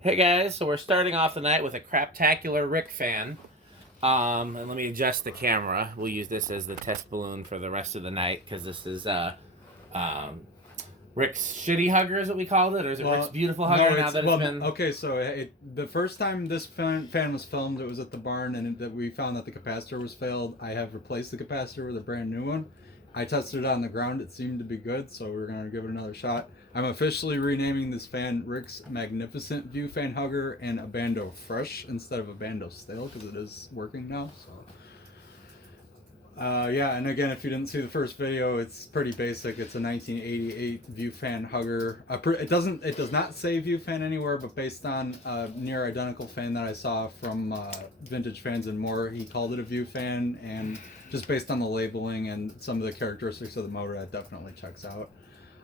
Hey guys, so we're starting off the night with a craptacular Rick fan. And let me adjust the camera. We'll use this as the test balloon for the rest of the night because this is um, Rick's shitty hugger, is what we called it, or is it Rick's beautiful hugger? No, now that it's been okay. So the first time this fan was filmed, it was at the barn, and we found that the capacitor was failed. I have replaced the capacitor with a brand new one. I tested it on the ground; it seemed to be good, so we're gonna give it another shot. I'm officially renaming this fan Rick's Magnificent View Fan Hugger and Abando-Fresh instead of Abando-Stale because it is working now. So. Yeah, and again, if you didn't see the first video, it's pretty basic. It's a 1988 View Fan Hugger. It does not say View Fan anywhere, but based on a near identical fan that I saw from Vintage Fans and More, he called it a View Fan, and just based on the labeling and some of the characteristics of the motor, that definitely checks out.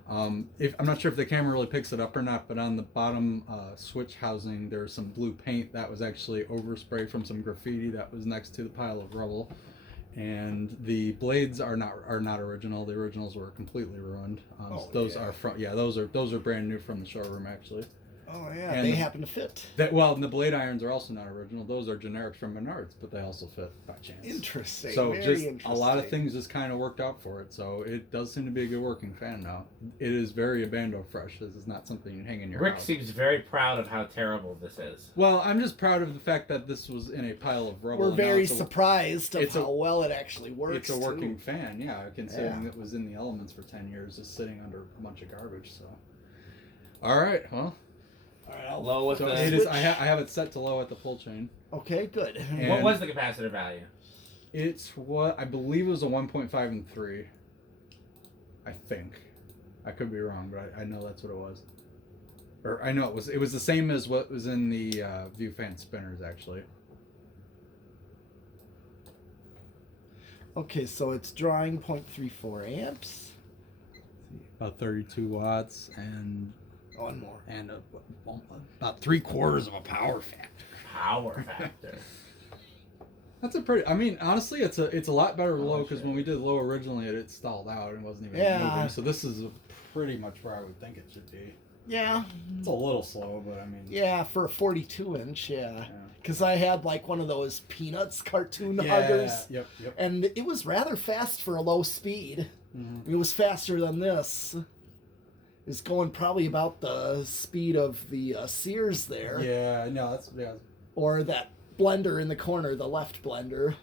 I'm not sure if the camera really picks it up or not, but on the bottom switch housing, there's some blue paint that was actually overspray from some graffiti that was next to the pile of rubble. And the blades are not original. The originals were completely ruined. Those are those are brand new from the showroom actually. Oh yeah, and they happen to fit. And the blade irons are also not original. Those are generics from Menards, but they also fit by chance. Interesting. So Very just interesting. a lot of things just kind of worked out for it. So it does seem to be a good working fan now. It is very Abando-Fresh. This is not something you hang in your Rick house. seems very proud of how terrible this is. Well, I'm just proud of the fact that this was in a pile of rubble. We're very surprised of how well it actually works. It's a working too. fan, yeah. Considering it was in the elements for 10 years, just sitting under a bunch of garbage. So, all right, well. All right, low with So the it is. I have it set to low at the pull chain. Okay, good. And what was the capacitor value? It's what I believe it was a 1.5 and 3. I think. I could be wrong, but I know that's what it was. Or I know it was. It was the same as what was in the View Fan spinners, actually. Okay, so it's drawing 0.34 amps. About 32 watts and One more. and about 3/4 of a power factor. Power factor. That's a pretty. I mean, honestly, it's a lot better low because when we did low originally, it stalled out and wasn't even moving. So this is pretty much where I would think it should be. Yeah. It's a little slow, but I mean. Yeah, for a 42-inch, yeah. Because I had like one of those Peanuts cartoon huggers. Yep. And it was rather fast for a low speed. Mm-hmm. It was faster than this. It's going probably about the speed of the Sears there. Yeah, no, that's Or that blender in the corner, the left blender.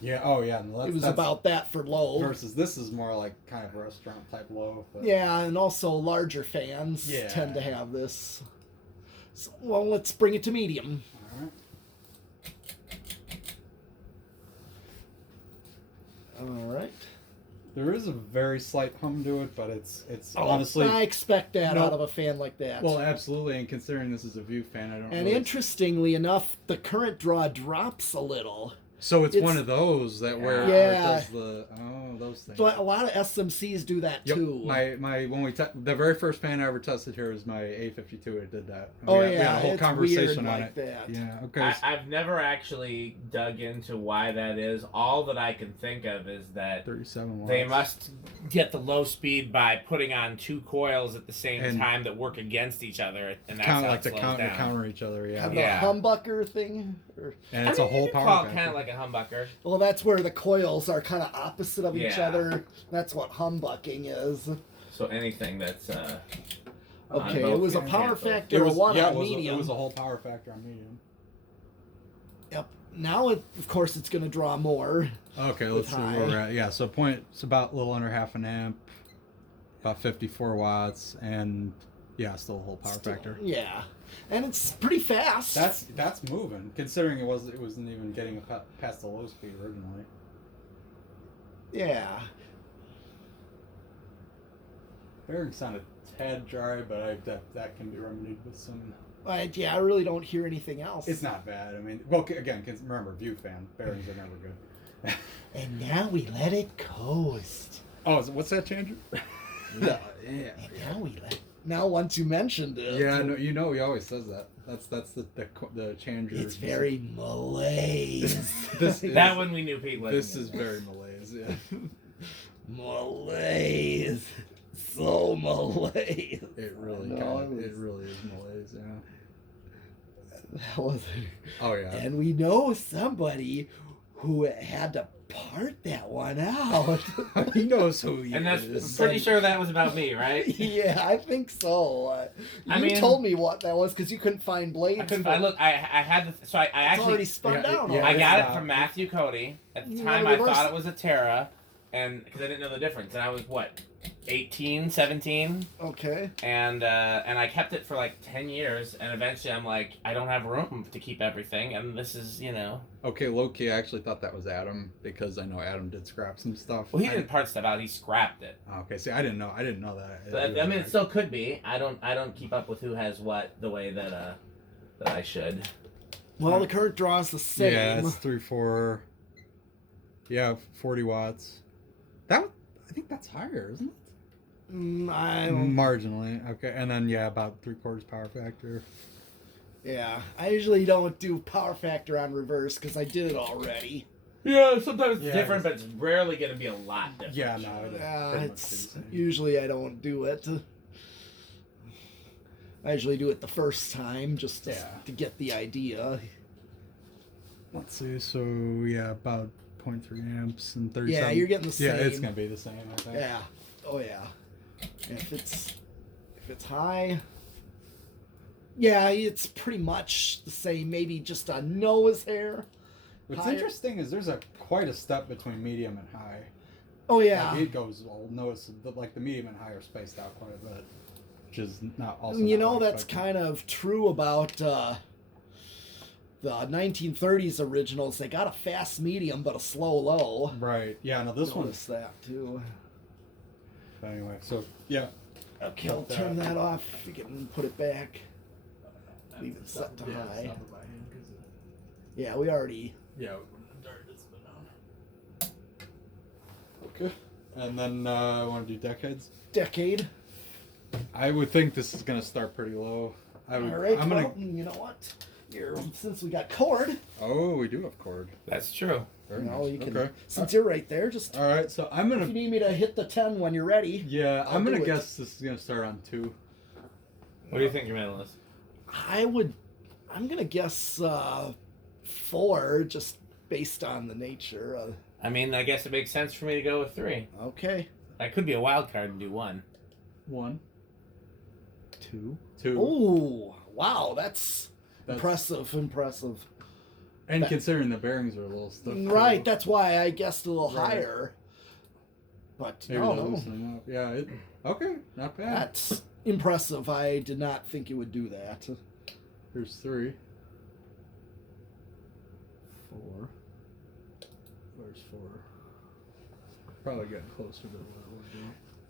Yeah. Oh, yeah. It was about that for low. Versus this is more like kind of restaurant type low. But... Yeah, and also larger fans tend to have this. So, well, let's bring it to medium. All right. All right. There is a very slight hum to it, but it's honestly. I expect that out of a fan like that. Well, absolutely, and considering this is a View fan, I don't. And interestingly enough, the current draw drops a little. So it's one of those that where it does those things. But a lot of SMCs do that too. My when we the very first fan I ever tested here was my A52. It did that. And we had a whole conversation on like it. That. Yeah. Okay. I've never actually dug into why that is. All that I can think of is that 37 watts. they must get the low speed by putting on two coils at the same time that work against each other, and that's how it slows down. To counter each other. Yeah. Have the humbucker thing. And it's a whole power factor. Kind of like a humbucker. Well, that's where the coils are kind of opposite of each other. That's what humbucking is. So anything that's okay, it was a power factor of 1 on medium. It was a whole power factor on medium. Yep. Now, of course, it's going to draw more. Okay, let's see where we're at. Yeah, so it's about a little under half an amp, about 54 watts, and still a whole power factor. Yeah. And it's pretty fast. That's moving, considering it wasn't even getting past the low speed originally. Yeah. Bearing sounded a tad dry, but that can be remedied with some. I really don't hear anything else. It's not bad. I mean, well, again, remember, View fan bearings are never good. And now we let it coast. Oh, what's that changer? Yeah. And now we let. Now, once you mentioned it. Yeah, no, he always says that. That's the changer. It's very malaise. That one we knew Pete was. This is very malaise, yeah. Malaise. So malaise. It really is malaise, yeah. That was, Oh yeah. and we know somebody who had to part that one out. He knows who he And that's is. pretty sure that was about me, right? Yeah, I think so. I You mean- told me what that was because you couldn't find blades. I couldn't. for- I look. I had the. So I It's actually. already spun yeah, down. yeah, I already. got it's it from not- Matthew Cody. At the You time, wanna I thought reverse- it was a Terra, and because I didn't know the difference, and I was what, 18, 17, Okay. and I kept it for like 10 years, and eventually I'm like, I don't have room to keep everything, and this is, you know. Okay, low-key, I actually thought that was Adam because I know Adam did scrap some stuff. Well, he didn't part stuff out. He scrapped it. Okay, see, I didn't know that. But, I mean, it still could be. I don't keep up with who has what the way that I should. Well, the current draw is the same. Yeah, it's 3-4. Yeah, 40 watts. I think that's higher, isn't it? I don't. Marginally. Okay, and then yeah, about 3/4 power factor. Yeah, I usually don't do power factor on reverse because I did it already. Yeah, sometimes it's Yeah, different, but it's rarely going to be a lot different. Yeah, no. It Yeah, pretty much it's the same. usually I don't do it. I usually do it the first time just to get the idea. Let's see. So yeah, about 0.3 amps and 37. Yeah, you're getting the same. Yeah, it's gonna be the same. I think. Yeah. Oh yeah. And if it's high, yeah, it's pretty much the same. Maybe just a nose hair. What's higher. interesting is there's quite a step between medium and high. Oh yeah. Like, it goes. I'll notice that like the medium and high are spaced out quite a bit, which is not also. You not know, what I that's expected. kind of true about the 1930s originals. They got a fast medium but a slow low. Right. Yeah. No, this one's. Notice that too. Anyway, so yeah. Okay, I'll turn that off. We can put it back. Leave it set to high. Yeah, we already. Yeah. Okay. And then I want to do decades. Decade. I would think this is gonna start pretty low. All right. Well, you know what? Since we got cord, Oh, we do have cord. That's true. Very you know, nice. you can. Okay. Since you're right there, just All right. So I'm if you gonna. need me to hit the 10 when you're ready. Yeah, I'll I'm gonna do it. guess this is gonna start on 2. What do you think your middle is? I'm gonna guess 4, just based on the nature. I mean, I guess it makes sense for me to go with 3. Okay. I could be a wild card and do 1. 1, 2. 2. Oh, wow, that's That's- impressive. And considering the bearings are a little stiff. too. Right, that's why I guessed a little Right. higher. But Maybe no, they'll no, loosen them up. Yeah. Okay. Not bad. that's impressive. I did not think it would do that. Here's 3. 4. Where's 4? Probably getting closer to what it would be.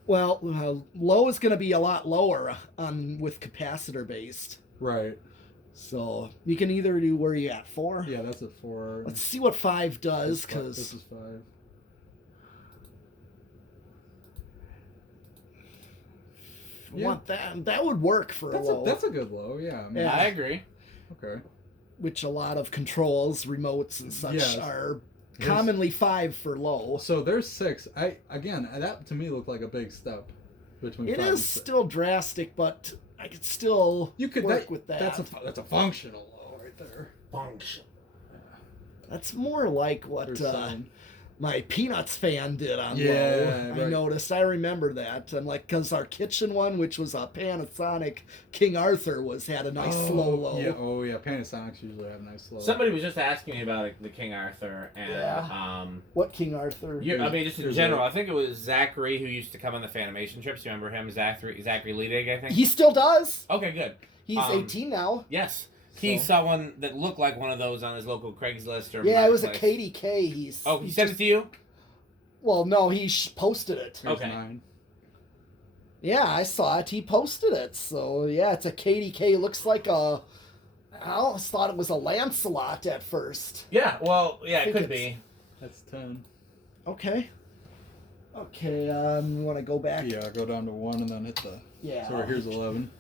Well, low is going to be a lot lower on with capacitor based. Right. So you can either do where you at 4. Yeah, that's a 4. Let's see what 5 does, This because is 5. want that would work for a low, That's a good low. Yeah. I mean, Yeah. I agree. Okay. which a lot of controls, remotes, and such Yes. are There's- commonly 5 for low. So there's 6. That to me looked like a big step between. It 5 is and 6. still drastic, but I could still work with that. That's a functional low right there. Function. That's more like what There's 7. my Peanuts fan did on Yeah, low. I right. noticed. I remember that. I'm like, because our kitchen one, which was a Panasonic King Arthur, had a nice slow low. Yeah. Oh yeah. Panasonics usually have nice low. Somebody was just asking me about the King Arthur, and Yeah. What King Arthur? I mean, just in Here's general, a- I think it was Zachary who used to come on the Fanimation trips. You remember him, Zachary Ledig, I think. He still does. Okay, good. He's 18 now. Yes, he So- saw one that looked like one of those on his local Craigslist or. Yeah, it was a Marketplace. KDK. He sent it to you. Well, no, he posted it. Here's Okay. 9. Yeah, I saw it. He posted it. So, yeah, it's a KDK. It looks like I almost thought it was a Lancelot at first. Yeah, well, yeah, I it think could be. That's 10. Okay. Okay, want to go back? Yeah. Go down to 1 and then hit the. Yeah. So here's 11.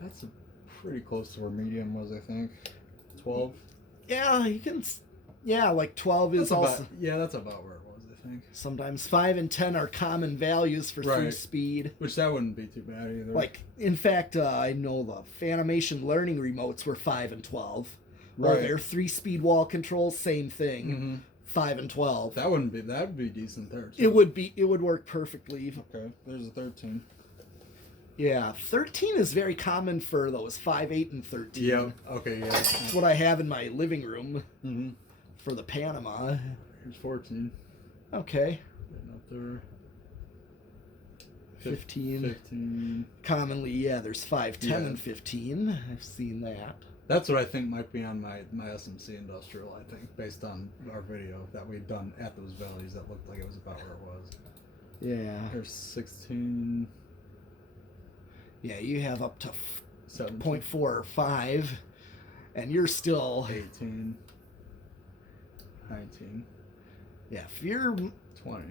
That's pretty close to where medium was, I think. 12. Yeah, you can. Yeah, like 12 is That's also. about, yeah, that's about where it was, I think. Sometimes 5 and 10 are common values for Right. 3-speed. Which that wouldn't be too bad either. Like, in fact, I know the Fanimation learning remotes were 5 and 12. Or Right. their 3-speed wall controls, same thing. Mm-hmm. 5 and 12. That'd be decent there too. It would work perfectly. Okay, there's a 13. Yeah, 13 is very common for those 5, 8, and 13. Yeah. Okay. Yeah. That's what I have in my living room Mm-hmm. for the Panama. Here's 14. Okay. Getting up there. 15. 15. Commonly, yeah, there's 5, 10, Yeah. and 15. I've seen that. That's what I think might be on my SMC industrial. I think based on our video that we've done at those values, that looked like it was about where it was. Yeah. There's 16. Yeah, you have up to 17. 0.4 or 5, and you're still... 18. 19. Yeah, if you're... 20.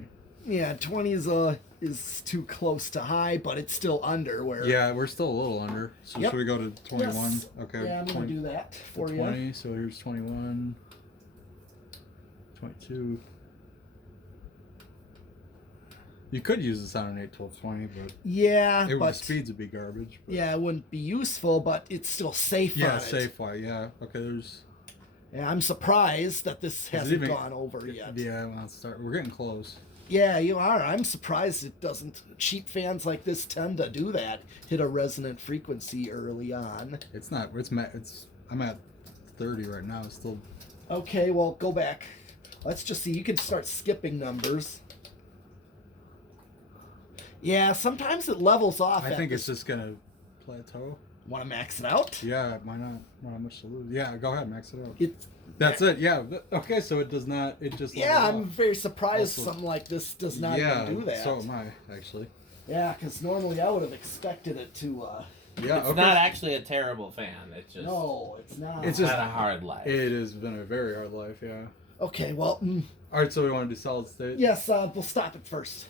Yeah, 20 is too close to high, but it's still under where... Yeah, we're still a little under. So Yep. should we go to 21? Yes. Okay. Yeah, I'm going to do that for 20. you. So here's 21. 22. You could use this on an 8, 12, 20, but Yeah, the but... speeds would be garbage. But Yeah, it wouldn't be useful, but it's still safe on yeah, it. safe way. Yeah. Okay. There's. Yeah, I'm surprised that this it hasn't even- gone over yet. Yeah. Well, let's start. We're getting close. Yeah, you are. I'm surprised it doesn't. Cheap fans like this tend to do that. Hit a resonant frequency early on. It's not. It's. I'm at 30 right now. It's still. Okay, well, go back. Let's just see. You can start skipping numbers. Yeah, sometimes it levels off. I think it's just gonna plateau. Want to max it out? Yeah. Why not? Not much to lose. Yeah. Go ahead. Max it out. It's. That's it. Yeah. Okay. So it does not. It just. Yeah, levels I'm off. very surprised Also- something like this does not Yeah. even do that. So am I actually. Yeah, because normally I would have expected it to. Yeah. It's okay. not actually a terrible fan. It's just No, it's not. It's just- had a hard life. It has been a very hard life. Yeah. Okay, well, All right. So we want to do solid state. yes, we'll stop it first.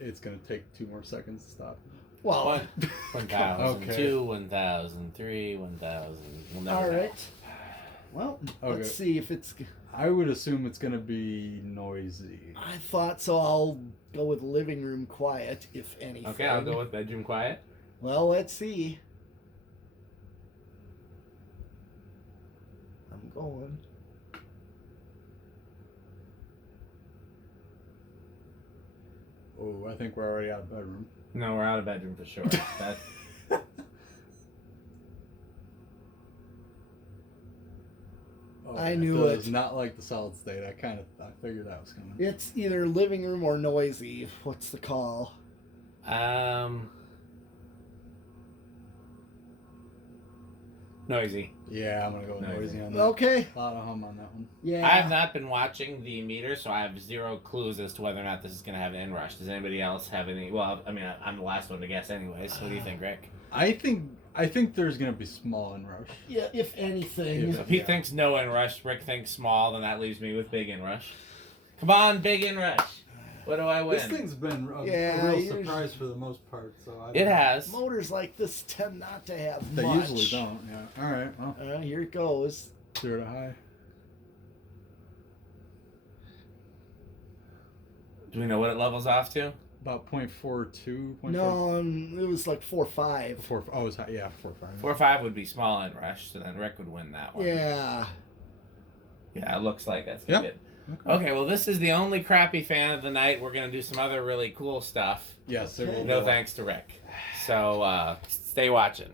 It's gonna take 2 more seconds to stop. Well, 1,002, Okay. 1,003, 1,000. We'll never all know. right. Well, Okay. let's see if it's. I would assume it's gonna be noisy. I thought so. I'll go with living room quiet, if anything. Okay, I'll go with bedroom quiet. Well, let's see. I'm going. Oh, I think we're already out of bedroom. No, we're out of bedroom for sure. That, Oh, I knew does it. not like the solid state. I figured that was coming. It's either living room or noisy. What's the call? noisy. Yeah, I'm gonna go with Noisy. noisy on that. Okay. A lot of hum on that one. Yeah. I have not been watching the meter, so I have zero clues as to whether or not this is going to have an inrush. Does anybody else have any? Well, I mean, I'm the last one to guess, anyways. What do you think, Rick? I think there's gonna be small inrush. Yeah, if anything. So if he Yeah. thinks no inrush, Rick thinks small, then that leaves me with big inrush. Come on, big inrush. What do I win? This thing's been a Yeah, real usually- surprise for the most part. So I It has. Motors like this tend not to have They much. usually don't. Yeah. All right. Well, Here it goes. 0 to high. Do we know what it levels off to? About 0.42. No, it was like 4.5. 4. Oh, it's high. Yeah, 4.5. 4.5 would be small inrush, so then Rick would win that one. Yeah. Yeah, it looks like that's gonna Yep. be it. Okay, well, this is the only crappy fan of the night. We're gonna do some other really cool stuff. Yes. It Okay. will No go. thanks to Rick. So stay watching.